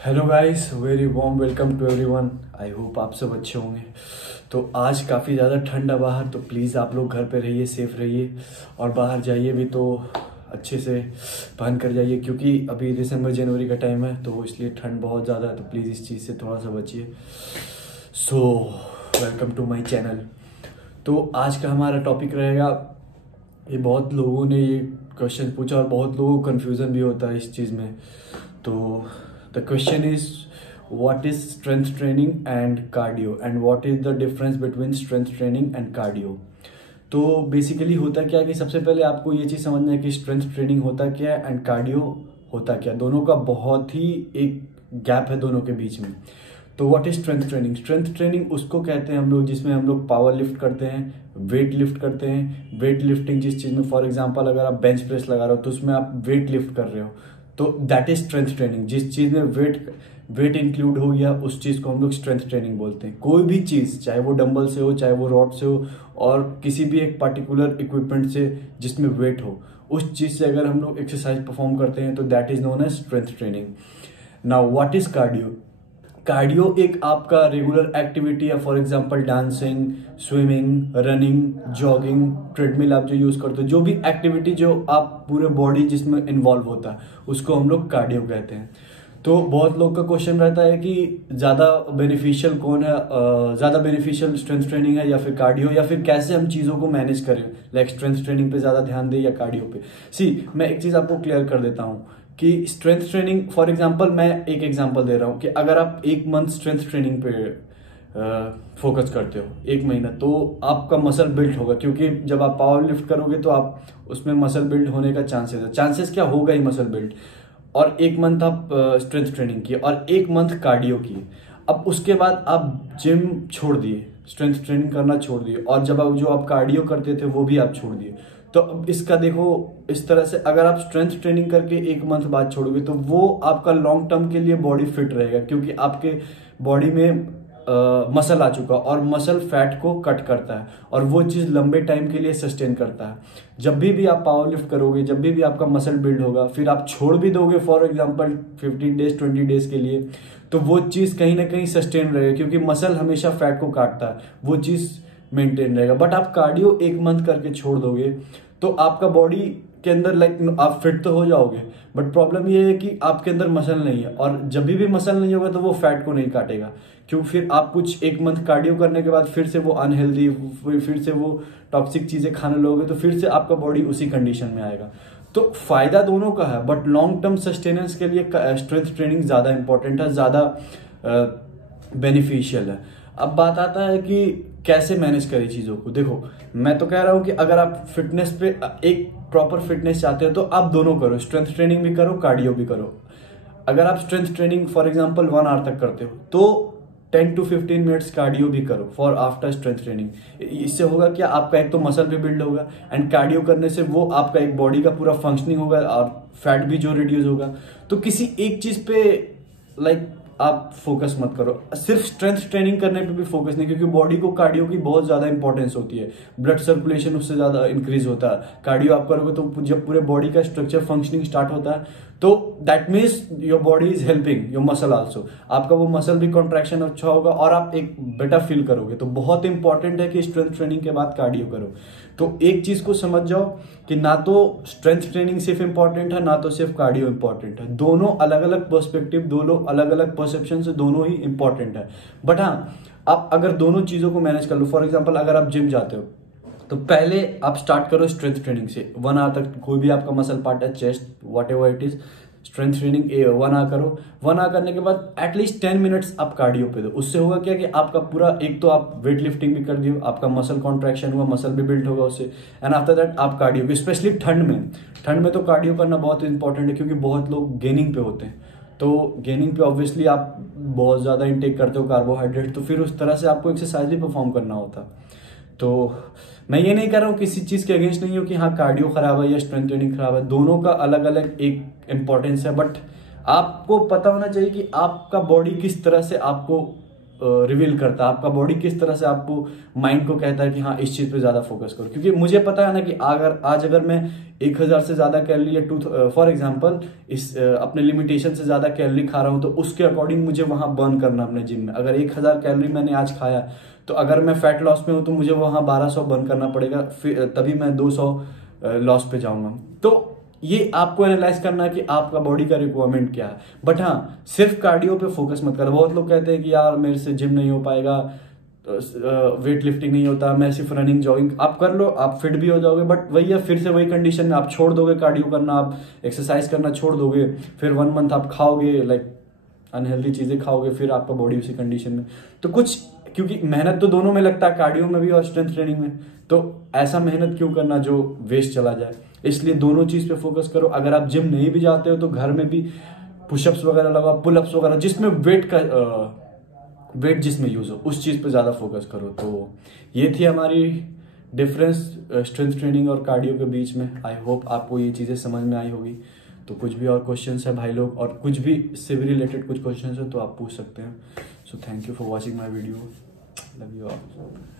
Hello guys, very warm welcome to everyone. I hope आप सब अच्छे होंगे। तो आज काफ़ी ज़्यादा ठंड है बाहर, तो प्लीज़ आप लोग घर पे रहिए, सेफ रहिए और बाहर जाइए भी तो अच्छे से पहन कर जाइए, क्योंकि अभी दिसंबर जनवरी का टाइम है तो इसलिए ठंड बहुत ज़्यादा है। तो प्लीज़ इस चीज़ से थोड़ा सा बचिए। So welcome to my channel. तो आज का हमारा टॉपिक रहेगा, ये बहुत लोगों ने ये क्वेश्चन पूछा और बहुत लोगों को कन्फ्यूज़न भी होता है इस चीज़ में। तो the question is, what is strength training and cardio and what is the difference between strength training and cardio. तो बेसिकली होता क्या है कि सबसे पहले आपको ये चीज़ समझना है कि स्ट्रेंथ ट्रेनिंग होता क्या है एंड कार्डियो होता क्या। दोनों का बहुत ही एक गैप है दोनों के बीच में। तो what is strength training? Strength training उसको कहते हैं हम लोग जिसमें हम लोग पावर लिफ्ट करते हैं, वेट लिफ्ट करते हैं। वेट लिफ्टिंग जिस चीज़ में, फॉर एग्जांपल अगर आप बेंच प्रेस लगा रहे हो तो उसमें आप वेट लिफ्ट कर रहे हो, तो दैट इज स्ट्रेंथ ट्रेनिंग। जिस चीज़ में वेट इंक्लूड हो गया उस चीज़ को हम लोग स्ट्रेंथ ट्रेनिंग बोलते हैं। कोई भी चीज़, चाहे वो डंबल से हो, चाहे वो रॉड से हो, और किसी भी एक पर्टिकुलर इक्विपमेंट से जिसमें वेट हो, उस चीज़ से अगर हम लोग एक्सरसाइज परफॉर्म करते हैं तो that is known as strength training. Now what is cardio? Cardio एक आपका रेगुलर एक्टिविटी है, for example dancing, swimming, running, jogging, treadmill आप जो यूज करते हो, जो भी एक्टिविटी जो आप पूरे बॉडी जिसमें इन्वॉल्व होता है उसको हम लोग कार्डियो कहते हैं। तो बहुत लोग का क्वेश्चन रहता है कि ज़्यादा बेनिफिशियल कौन है, ज़्यादा बेनिफिशियल स्ट्रेंथ ट्रेनिंग है या फिर कार्डियो, या फिर कैसे हम चीज़ों को मैनेज करें, लाइक स्ट्रेंथ ट्रेनिंग पे ज़्यादा ध्यान दें या कार्डियो पे। मैं एक चीज़ आपको क्लियर कर देता हूँ कि स्ट्रेंथ ट्रेनिंग, फॉर एग्जांपल मैं एक एग्जांपल दे रहा हूँ कि अगर आप एक मंथ स्ट्रेंथ ट्रेनिंग पे फोकस करते हो, एक महीना, तो आपका मसल बिल्ड होगा, क्योंकि जब आप पावर लिफ्ट करोगे तो आप उसमें मसल बिल्ड होने का चांसेस क्या होगा ही, मसल बिल्ड। और एक मंथ आप स्ट्रेंथ ट्रेनिंग किए और एक मंथ कार्डियो किए। अब उसके बाद आप जिम छोड़ दिए, स्ट्रेंथ ट्रेनिंग करना छोड़ दिए, और जब आप जो आप कार्डियो करते थे वो भी आप छोड़ दिए। तो अब इसका देखो, इस तरह से अगर आप स्ट्रेंथ ट्रेनिंग करके एक मंथ बाद छोड़ोगे तो वो आपका लॉन्ग टर्म के लिए बॉडी फिट रहेगा, क्योंकि आपके बॉडी में मसल आ चुका, और मसल फैट को कट करता है और वो चीज़ लंबे टाइम के लिए सस्टेन करता है। जब भी आप पावर लिफ्ट करोगे, जब भी आपका मसल बिल्ड होगा, फिर आप छोड़ भी दोगे फॉर एग्जांपल 15 डेज 20 डेज के लिए, तो वो चीज़ कहीं ना कहीं सस्टेन रहेगा, क्योंकि मसल हमेशा फैट को काटता है, वो चीज़ मेंटेन रहेगा। बट आप कार्डियो एक मंथ करके छोड़ दोगे तो आपका बॉडी के अंदर लाइक आप फिट तो हो जाओगे, बट प्रॉब्लम ये है कि आपके अंदर मसल नहीं है, और जब भी मसल नहीं होगा तो वो फैट को नहीं काटेगा। क्यों? फिर आप कुछ एक मंथ कार्डियो करने के बाद फिर से वो अनहेल्दी, फिर से वो टॉक्सिक चीजें खाने लोगे तो फिर से आपका बॉडी उसी कंडीशन में आएगा। तो फायदा दोनों का है, बट लॉन्ग टर्म सस्टेनेंस के लिए स्ट्रेंथ ट्रेनिंग ज्यादा इंपॉर्टेंट है, ज्यादा बेनिफिशियल है। अब बात आता है कि कैसे मैनेज करें चीज़ों को। देखो, मैं तो कह रहा हूं कि अगर आप फिटनेस पे एक प्रॉपर फिटनेस चाहते हो तो आप दोनों करो, स्ट्रेंथ ट्रेनिंग भी करो, कार्डियो भी करो। अगर आप strength training for example 1 hour तक करते हो तो 10 to 15 मिनट्स कार्डियो भी करो फॉर आफ्टर स्ट्रेंथ ट्रेनिंग। इससे होगा क्या, आपका एक तो मसल भी बिल्ड होगा, एंड कार्डियो करने से वो आपका एक बॉडी का पूरा फंक्शनिंग होगा और फैट भी जो रिड्यूस होगा। तो किसी एक चीज पे लाइक आप फोकस मत करो, सिर्फ स्ट्रेंथ ट्रेनिंग करने पे भी फोकस नहीं, क्योंकि बॉडी को कार्डियो की बहुत ज्यादा इंपॉर्टेंस होती है। ब्लड सर्कुलेशन उससे ज्यादा इंक्रीज होता है। कार्डियो आप करोगे तो जब पूरे बॉडी का स्ट्रक्चर फंक्शनिंग स्टार्ट होता है तो that means your body is helping your muscle also. आपका वो मसल भी कॉन्ट्रैक्शन अच्छा होगा और आप एक बेटर फील करोगे। तो बहुत इंपॉर्टेंट है कि स्ट्रेंथ ट्रेनिंग के बाद कार्डियो करो। तो एक चीज को समझ जाओ कि ना तो स्ट्रेंथ ट्रेनिंग सिर्फ इंपॉर्टेंट है, ना तो सिर्फ कार्डियो इंपॉर्टेंट है। दोनों अलग अलग पर्सपेक्टिव, दोनों अलग अलग परसेप्शन से दोनों ही इंपॉर्टेंट है। बट हाँ, आप अगर दोनों चीजों को मैनेज कर लो, फॉर एग्जाम्पल अगर आप जिम जाते हो तो पहले आप स्टार्ट करो स्ट्रेंथ ट्रेनिंग से 1 आवर तक। कोई भी आपका मसल पार्ट है, chest, whatever it is, strength training 1 hour करो। 1 आवर करने के बाद एटलीस्ट 10 मिनट्स आप कार्डियो पे दो। उससे होगा क्या कि आपका पूरा, एक तो आप वेट लिफ्टिंग भी कर दियो, आपका मसल कॉन्ट्रैक्शन हुआ, मसल भी बिल्ड होगा उससे, एंड आफ्टर दैट आप कार्डियो, स्पेशली ठंड में तो कार्डियो करना बहुत इंपॉर्टेंट है, क्योंकि बहुत लोग गेनिंग पे होते हैं। तो गेनिंग पे ऑब्वियसली आप बहुत ज्यादा इंटेक करते हो कार्बोहाइड्रेट, तो फिर उस तरह से आपको एक्सरसाइज भी परफॉर्म करना होता। तो मैं ये नहीं कह रहा हूँ किसी चीज के अगेंस्ट नहीं हूँ कि हाँ कार्डियो खराब है या स्ट्रेंथ ट्रेनिंग खराब है, दोनों का अलग अलग एक इंपॉर्टेंस है। बट आपको पता होना चाहिए कि आपका बॉडी किस तरह से आपको रिवील करता है, आपका बॉडी किस तरह से आपको माइंड को कहता है कि हाँ इस चीज पे ज्यादा फोकस करो। क्योंकि मुझे पता है ना कि अगर मैं 1000 से ज्यादा कैलोरी या फॉर एग्जांपल इस अपने लिमिटेशन से ज्यादा कैलोरी खा रहा हूं, तो उसके अकॉर्डिंग मुझे वहां बर्न करना अपने जिम में। अगर 1000 कैलोरी मैंने आज खाया, तो अगर मैं फैट लॉस में हूं तो मुझे वहां 1200 बर्न करना पड़ेगा, फिर तभी मैं 200 लॉस पे जाऊंगा। तो ये आपको एनालाइज करना है कि आपका बॉडी का रिक्वायरमेंट क्या है। बट हाँ, सिर्फ कार्डियो पे फोकस मत करो। बहुत लोग कहते हैं कि यार मेरे से जिम नहीं हो पाएगा, वेट लिफ्टिंग नहीं होता, मैं सिर्फ रनिंग जॉगिंग। आप कर लो, आप फिट भी हो जाओगे, बट वही है, फिर से वही कंडीशन में आप छोड़ दोगे कार्डियो करना, आप एक्सरसाइज करना छोड़ दोगे, फिर 1 मंथ आप खाओगे लाइक अनहेल्दी चीजें खाओगे, फिर आपका बॉडी उसी कंडीशन में। तो कुछ, क्योंकि मेहनत तो दोनों में लगता है, कार्डियो में भी और स्ट्रेंथ ट्रेनिंग में, तो ऐसा मेहनत क्यों करना जो वेस्ट चला जाए। इसलिए दोनों चीज पे फोकस करो। अगर आप जिम नहीं भी जाते हो तो घर में भी पुशअप्स वगैरह लगाओ, पुलअप्स वगैरह, जिसमें वेट जिसमें यूज हो उस चीज पे ज्यादा फोकस करो। तो ये थी हमारी डिफरेंस स्ट्रेंथ ट्रेनिंग और कार्डियो के बीच में। आई होप आपको ये चीजें समझ में आई होगी। तो कुछ भी और क्वेश्चंस है भाई लोग, और कुछ भी इससे भी रिलेटेड कुछ क्वेश्चंस है तो आप पूछ सकते हैं। So thank you for watching my video, love you all.